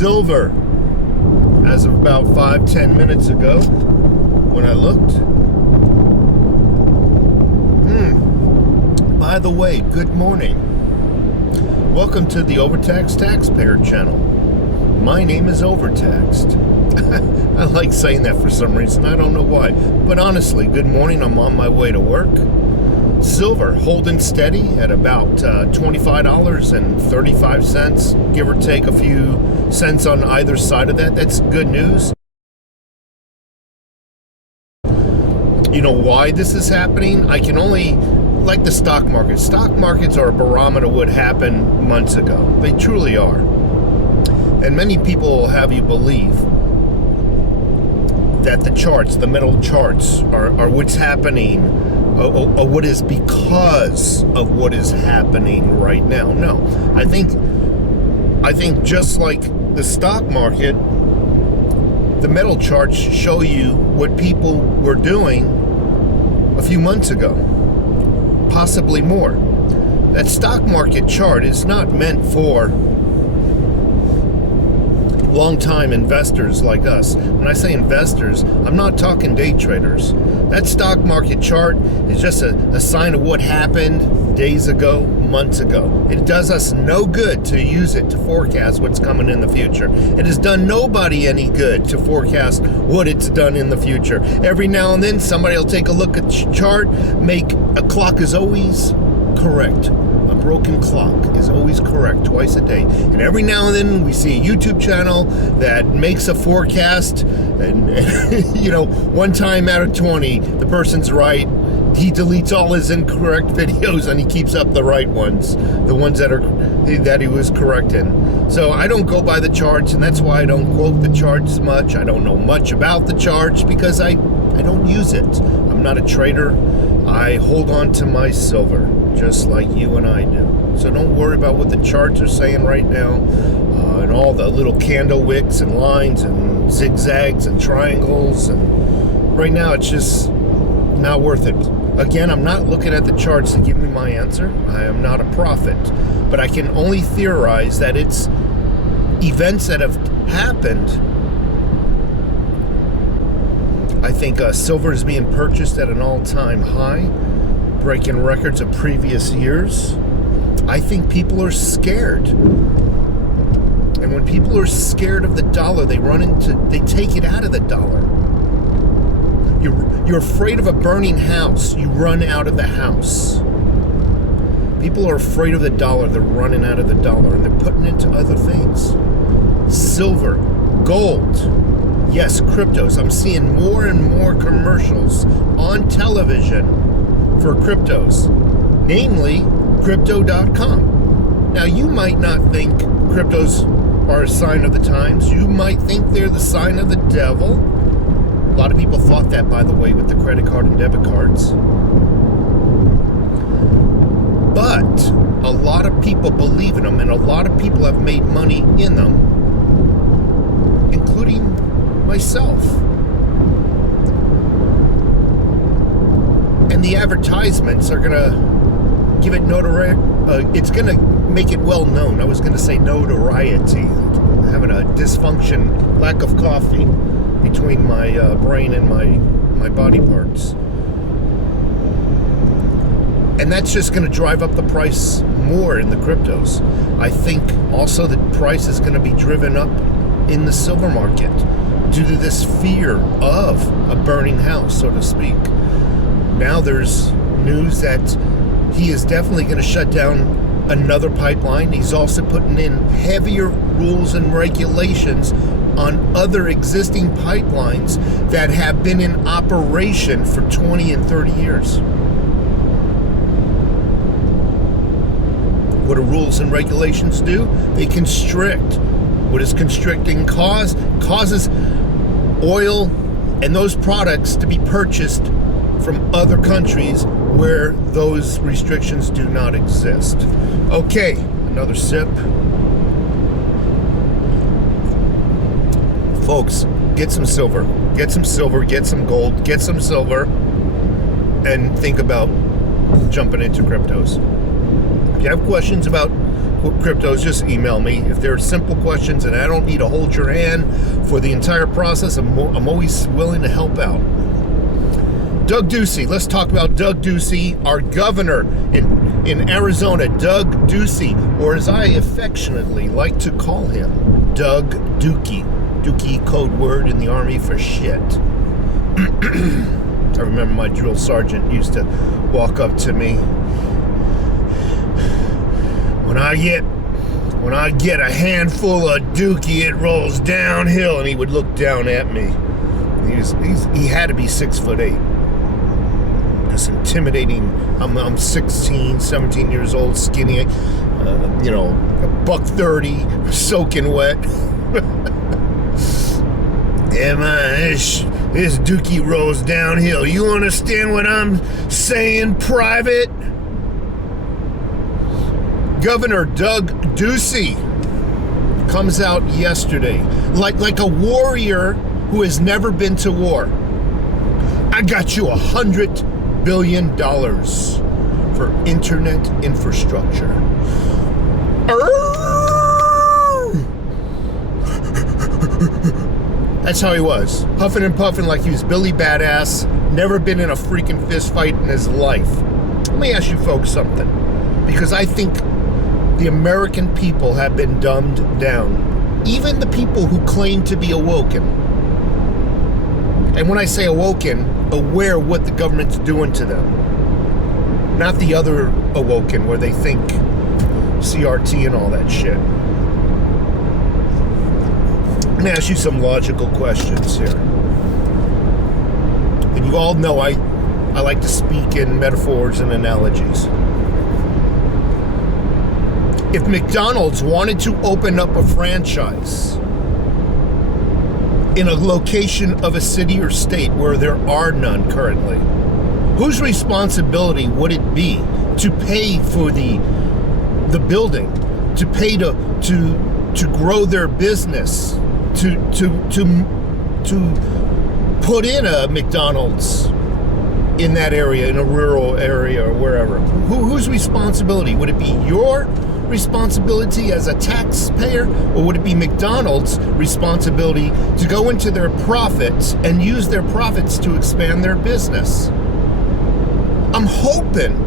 silver as of about 5-10 minutes ago when I looked. By the way, good morning. Welcome to the Overtaxed Taxpayer channel. My name is Overtaxed. I like saying that for some reason. I don't know why. But honestly, good morning. I'm on my way to work. Silver holding steady at about $25.35, give or take a few cents on either side of that. That's good news. You know why this is happening? I can only, like the stock market. Stock markets are a barometer of what happened months ago. They truly are. And many people will have you believe that the charts, the metal charts, are what's happening, or what is because of what is happening right now. No, I think just like the stock market, the metal charts show you what people were doing a few months ago, possibly more. That stock market chart is not meant for long-time investors like us. When I say investors, I'm not talking day traders. That stock market chart is just a sign of what happened days ago, months ago. It does us no good to use it to forecast what's coming in the future. It has done nobody any good to forecast what it's done in the future. Every now and then somebody will take a look at the chart, make a clock is always correct. A broken clock is always correct twice a day. And every now and then we see a YouTube channel that makes a forecast, and you know, one time out of 20, the person's right. He deletes all his incorrect videos and he keeps up the right ones, the ones that he was correct in. So I don't go by the charts, and that's why I don't quote the charts much. I don't know much about the charts because I don't use it. I'm not a trader. I hold on to my silver, just like you and I do. So don't worry about what the charts are saying right now, and all the little candle wicks and lines and zigzags and triangles. And right now it's just not worth it. Again, I'm not looking at the charts to give me my answer. I am not a prophet, but I can only theorize that it's events that have happened. I think silver is being purchased at an all-time high, breaking records of previous years. I think people are scared. And when people are scared of the dollar, they take it out of the dollar. You're afraid of a burning house, you run out of the house. People are afraid of the dollar, they're running out of the dollar, and they're putting it into other things. Silver, gold, yes, cryptos. I'm seeing more and more commercials on television for cryptos, namely crypto.com. Now, you might not think cryptos are a sign of the times. You might think they're the sign of the devil. A lot of people thought that, by the way, with the credit card and debit cards. But a lot of people believe in them, and a lot of people have made money in them, including myself. And the advertisements are going to give it notoriety. It's going to make it well known. I was going to say notoriety. Having a dysfunction, lack of coffee between my brain and my body parts. And that's just going to drive up the price more in the cryptos. I think also the price is going to be driven up in the silver market due to this fear of a burning house, so to speak. Now there's news that he is definitely going to shut down another pipeline. He's also putting in heavier rules and regulations on other existing pipelines that have been in operation for 20 and 30 years. What do rules and regulations do? They constrict. What does constricting cause? Causes oil and those products to be purchased from other countries where those restrictions do not exist. Okay, another sip. Folks, get some silver, get some gold, get some silver, and think about jumping into cryptos. If you have questions about cryptos, just email me. If there are simple questions and I don't need to hold your hand for the entire process, I'm always willing to help out. Doug Ducey, let's talk about Doug Ducey, our governor in Arizona, Doug Ducey, or as I affectionately like to call him, Doug Dookie. Dookie, code word in the Army for shit. I remember my drill sergeant used to walk up to me. When I get a handful of Dookie, it rolls downhill, and he would look down at me. He had to be 6'8". This intimidating. I'm 16, 17 years old, skinny, $130, soaking wet. This Dookie rolls downhill. You understand what I'm saying, Private? Governor Doug Ducey comes out yesterday like a warrior who has never been to war. I got you $100 billion for internet infrastructure. That's how he was, huffing and puffing like he was Billy Badass, never been in a freaking fist fight in his life. Let me ask you folks something, because I think the American people have been dumbed down. Even the people who claim to be awoken. And when I say awoken, aware what the government's doing to them. Not the other awoken where they think CRT and all that shit. I'm going to ask you some logical questions here. And you all know I like to speak in metaphors and analogies. If McDonald's wanted to open up a franchise in a location of a city or state where there are none currently, whose responsibility would it be to pay for the building, to pay to grow their business, to put in a McDonald's in that area, in a rural area or wherever? Whose responsibility? Would it be your responsibility as a taxpayer, or would it be McDonald's responsibility to go into their profits and use their profits to expand their business? I'm hoping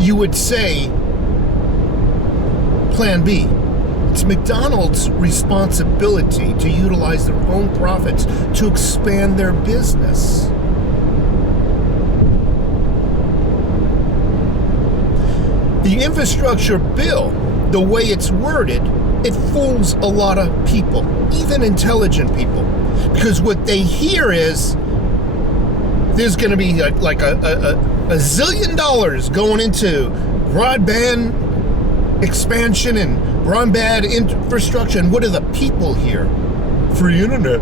you would say Plan B. It's McDonald's responsibility to utilize their own profits to expand their business. The infrastructure bill, the way it's worded, it fools a lot of people, even intelligent people, because what they hear is there's going to be like a zillion dollars going into broadband expansion and broadband infrastructure. And what do the people hear? Free internet.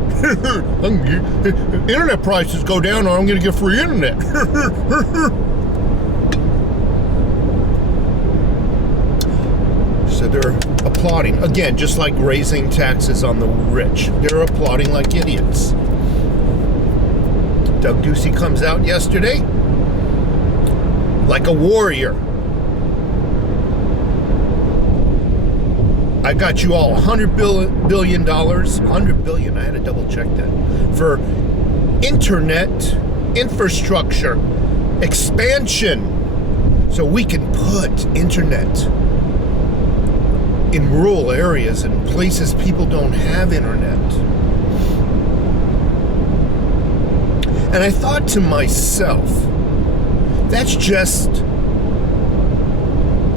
Internet prices go down, or I'm going to get free internet. So they're applauding. Again, just like raising taxes on the rich. They're applauding like idiots. Doug Ducey comes out yesterday like a warrior. I got you all $100 billion, $100 billion, I had to double check that, for internet infrastructure expansion, so we can put internet in rural areas and places people don't have internet. And I thought to myself, that's just,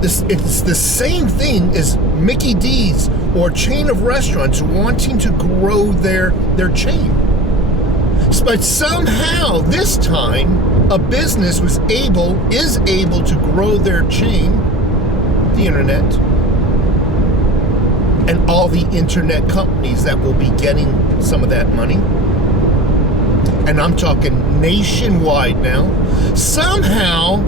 it's the same thing as Mickey D's or a chain of restaurants wanting to grow their chain. But somehow this time a business is able to grow their chain, the internet, and all the internet companies that will be getting some of that money. And I'm talking nationwide now. Somehow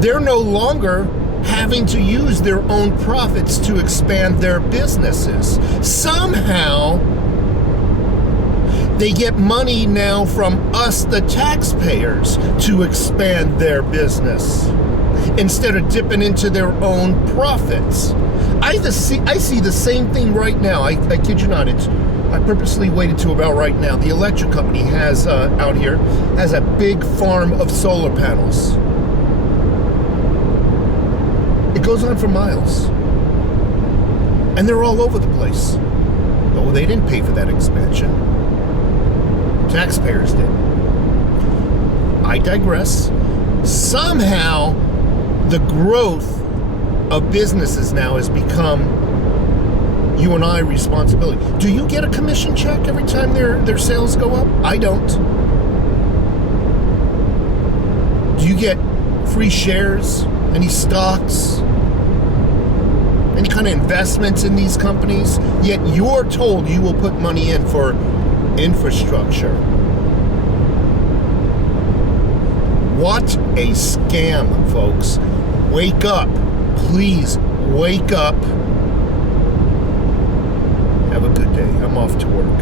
they're no longer having to use their own profits to expand their businesses. Somehow they get money now from us, the taxpayers, to expand their business instead of dipping into their own profits. I see the same thing right now. I kid you not. I purposely waited to about right now. The electric company has out here has a big farm of solar panels. It goes on for miles, and they're all over the place. Oh, they didn't pay for that expansion. Taxpayers did. I digress. Somehow, the growth of businesses now has become you and I responsibility. Do you get a commission check every time their sales go up? I don't. Do you get free shares? Any stocks? Any kind of investments in these companies? Yet you're told you will put money in for infrastructure. What a scam, folks. Wake up. Please wake up. Have a good day. I'm off to work.